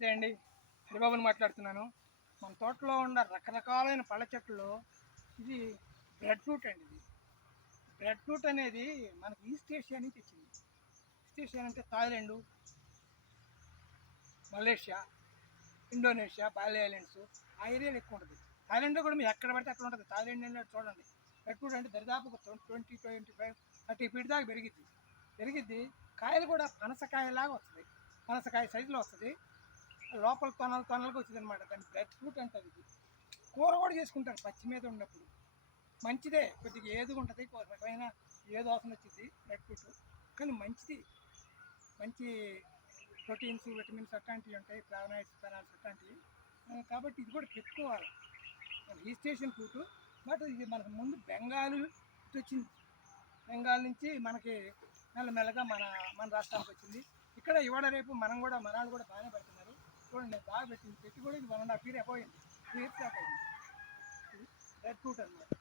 నమస్తే అండి, హరిబాబుని మాట్లాడుతున్నాను. మన తోటలో ఉన్న రకరకాలైన పళ్ళ చెట్లలో ఇది బ్రెడ్ ఫ్రూట్ అండి. ఇది బ్రెడ్ ఫ్రూట్ అనేది మనకి ఈస్ట్ ఏషియా నుంచి వచ్చింది. ఈస్ట్ ఏషియా అంటే Thailand, Malaysia, Indonesia, Bali islands ఆ ఏరియాలో ఎక్కువ ఉంటుంది. థాయిలాండ్లో కూడా మీరు ఎక్కడ పడితే అక్కడ ఉంటుంది. థాయిలాండ్ అనేది చూడండి, బ్రెడ్ ఫ్రూట్ అంటే దరిదాపు 20, 25, 30 ఫీట్ దాకా పెరిగిద్ది. కాయలు కూడా పనసకాయలాగా వస్తుంది, పనసకాయ సైజులో వస్తుంది. లోపల తొనలుగా వచ్చింది అనమాట. దాన్ని బ్రెడ్ ఫ్రూట్ అంటారు. ఇది కూర కూడా చేసుకుంటారు పచ్చి మీద ఉన్నప్పుడు. మంచిదే, కొద్దిగా ఏదుగా ఉంటుంది, ఒక రకమైన ఏదో వాసన వచ్చింది బ్రెడ్ ఫ్రూట్. కానీ మంచిది, మంచి ప్రోటీన్స్, విటమిన్స్ అట్లాంటివి ఉంటాయి, ఫ్లావనాయిడ్స్, ఫెనాల్స్ అట్లాంటివి. కాబట్టి ఇది కూడా పెట్టుకోవాలి. ఈ స్టేషన్ ఫ్రూట్. బట్ ఇది మనకు ముందు బెంగాల్ వచ్చింది. బెంగాల్ నుంచి మనకి మెల్లమెల్లగా మన మన రాష్ట్రానికి వచ్చింది. ఇక్కడ ఇవాళ రేపు మనాలు కూడా బాగానే పెడుతున్నారు. చూడండి, బాగా పెట్టి కూడా ఇది 1.5 year అయిపోయింది, 3 years దాకా అయింది. రెడ్ ఫ్రూట్ అనమాట.